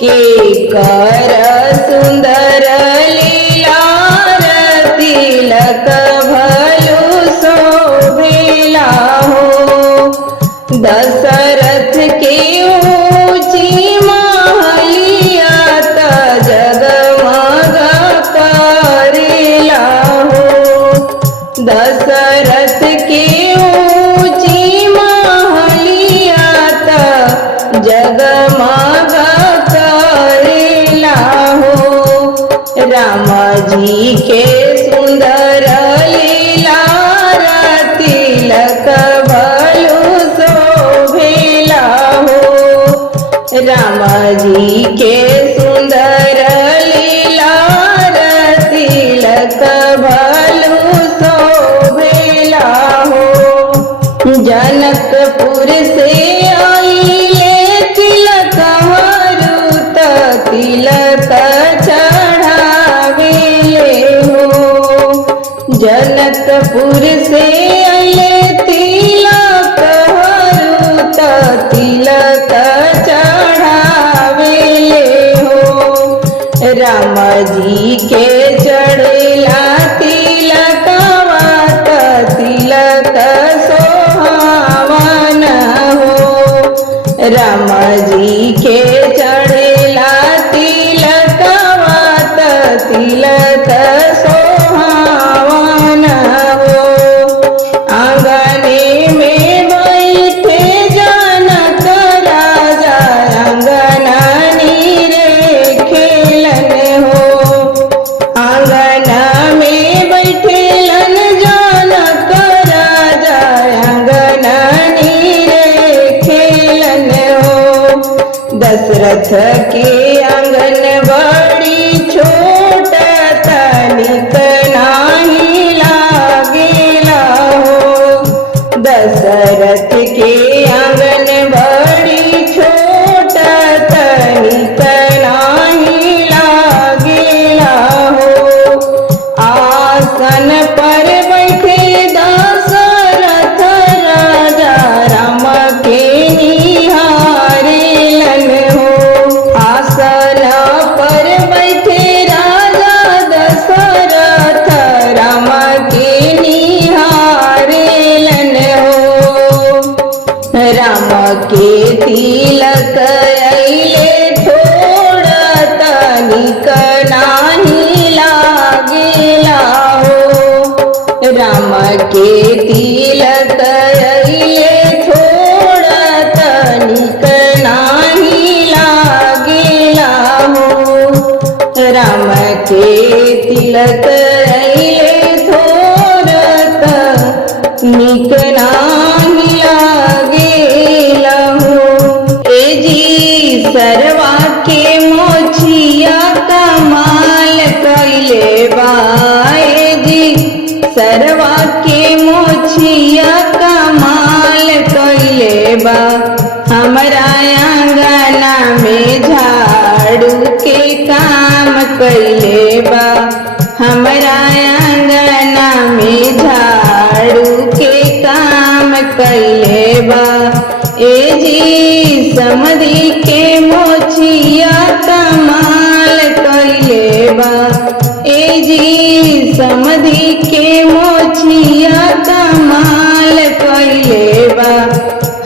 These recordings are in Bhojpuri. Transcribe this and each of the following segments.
के कर सुंदर लीला तिलक भलु शोभिला हो। दशरथ के ऊंची महलिया त जगमग करेला हो। दशरथ के ऊंची महलिया त जगमग करेला हो। राम जी के सुंदर लीला तिलक भलु शोभिला हो। राम जी के सुंदर लीला तिलक भलु शोभिला हो। जनकपुर से आइले तिलक मारुत तिलक चढ़ावेले हो। जनकपुर से आइले तिलक मारुत तिलक चढ़ावेले हो। राम जी के चढ़ेला तिलक मात तिलक सोहावन हो। राम जी के चढ़ेला तिलक मात तिलक सोहावन हो। आंगने में बैठे जनक राजा अंगना नीरे खेलन हो। आंगना में बैठेलन जनक राजा अंगना नीरे खेलन हो। दशरथ के आंगन बड़ी छोट तनिक नाही लागेला हो। दशरथ के आंगन बड़ी छोट तनिक नाही लागेला हो। आसन पर बैठे दशरथ राजा राम के निहारेलन हो। आसन पर बैठे राजा दशरथ राम के निहारेलन हो। राम के तिलक अइले थोड़ा तनिक नाही लागेला हो। राम के तिलक अइले थोड़ा तनिक नाही लागेला हो। राम के तिलक अइले थोड़ा तनिक नाही लागेला हो। ए जी सरवा के मोछिया कमाल कैले बा। ए जी सरवा के मोछिया कमाल कैले बा। हमरा आंगना में झाड़ू के काम कैले बा। हमरा आंगना में झाड़ू के काम कैले बा। ए जी समधी के मोछिया कमाल कैले बा। ए जी समधी के मोछिया कमाल कैले बा।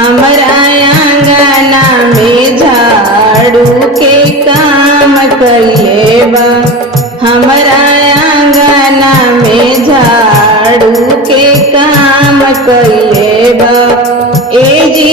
हमरा आंगना में झाड़ू के काम कैले बा। हमरा आंगना में झाड़ू के काम कैले बा। ए जी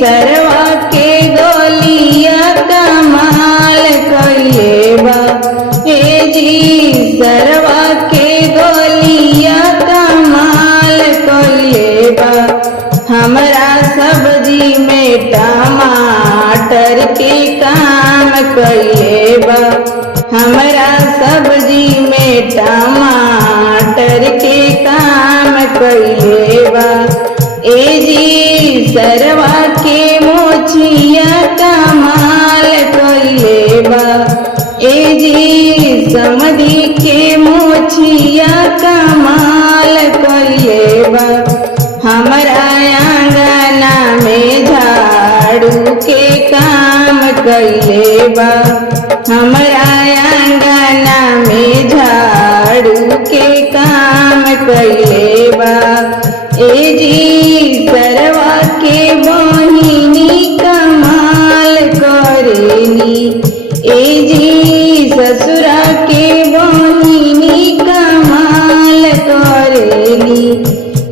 सरवा के गोलिया कमाल कैले बा। ए जी सरवा के गोलिया कमाल कैले बा। हमरा सब्जी में टमाटर के काम कैले बा। हमरा सब्जी में टमाटर के काम कैले बा। ए जी सरवा के मोछिया कमाल कैले बा। ए जी समधी के मोछिया कमाल कैले बा। हमरा आंगना में झाड़ू के काम कैले बा हमरा आंगना में झाड़ू के काम कैले बा। ए जी सरवा के बहिनी कमाल करेली, ए जी ससुरा के बहिनी कमाल करेली,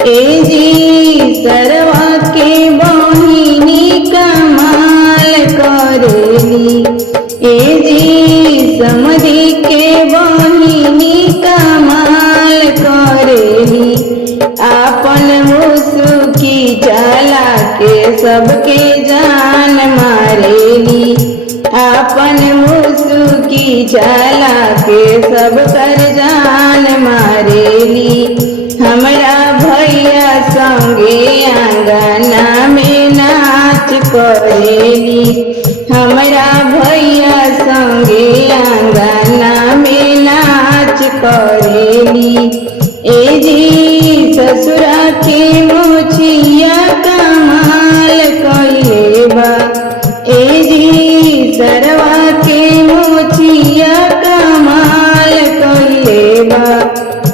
ए जी सरवा के बहिनी कमाल करेली, ए जी समधी के बहिनी कमाल करेली। आपन मुसुकी चला के सबके जान मारेली, आपन मुसुकी चला के सब कर जान मारेली। हमरा भैया संगे आंगना में नाच करेली, हमरा भैया संगे आंगना में नाच करेली। ए जी ससुरा के मोछिया कमाल कैले बा, ए जी सरवा के मोछिया कमाल कैले बा।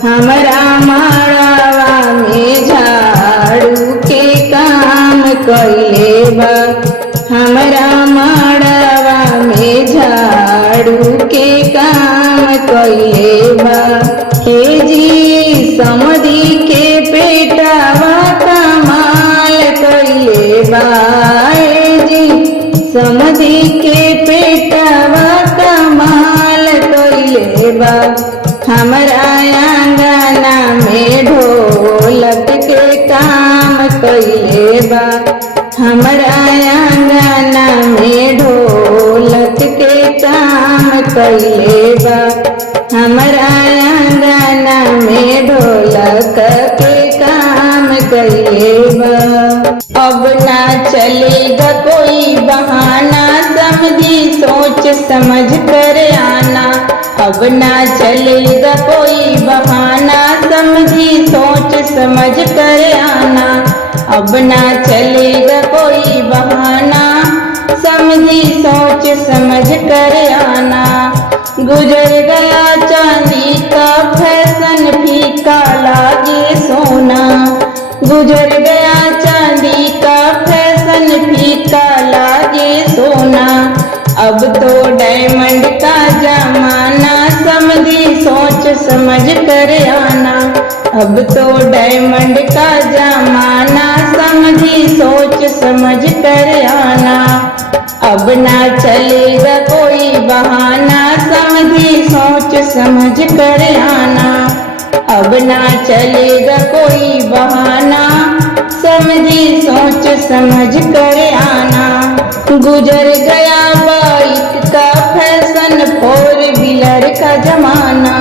हमरा माड़वा में झाड़ू के काम कैले बा, हमरा माड़वा में झाड़ू के काम कैले बा। ए जी समधी के पेटावा कमाल कैले बा, ए जी समधी के पेटावा कमाल कैले बा। हमरा आंगना में ढोलक के काम कैले बा, हमरा आंगना में ढोलक के काम कैले बा, हमरा आंगना में ढोलक के काम कैले बा। अब ना चलेगा कोई बहाना, समझी सोच समझ कर आना। अब ना चलेगा कोई बहाना, समझी सोच समझ कर आना। अब ना चलेगा कोई बहाना, समझी सोच समझ कर आना। गुजर गया चांदी का फैशन, फीका लागे सोना। गुजर गया चांदी का फैशन, फीका लागे सोना। अब तो डायमंड का जमाना, समझी सोच समझ कर आना। अब तो डायमंड का जमाना, समझी सोच समझ कर आना। अब ना चलेगा कोई बहाना, समझी सोच समझ कर आना। अब ना चलेगा कोई बहाना, समझी सोच समझ कर आना। गुजर गया बाइक का फैशन, फोर व्हीलर का जमाना।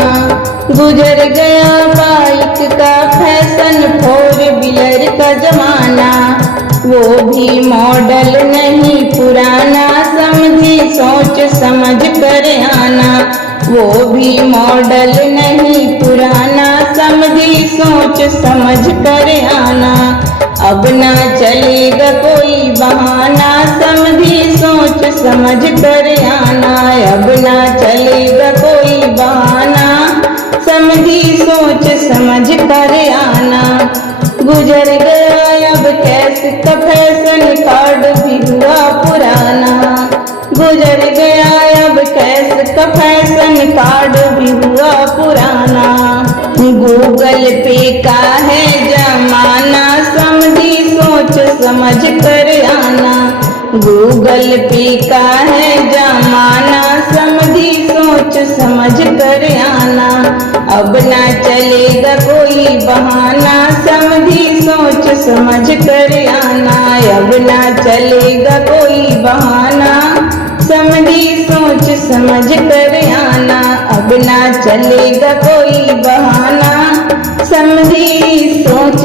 गुजर गया बाइक का फैशन, फोर व्हीलर का जमाना। वो भी मॉडल नहीं पुराना, समझी सोच समझ कर आना। वो भी मॉडल नहीं पुराना, समझी सोच समझ कर आना। अब ना चलेगा कोई बहाना, समझी सोच समझ कर आना। अब ना चलेगा कोई बहाना, समझी सोच समझ कर आना। गुजर गया अब कैश का फैशन, कार्ड भी हुआ पुराना। गुजर गया अब कैश का फैशन, कार्ड भी हुआ पुराना। गूगल पे का है जमाना, समझी सोच समझ कर आना। गूगल पे का है जमाना, समझी सोच समझ कर आना। अब ना चलेगा कोई बहाना, समझी सोच समझ कर आना। अब ना चलेगा कोई बहाना, समझी सोच समझ कर आना। अब ना चलेगा कोई बहाना, समझी सोच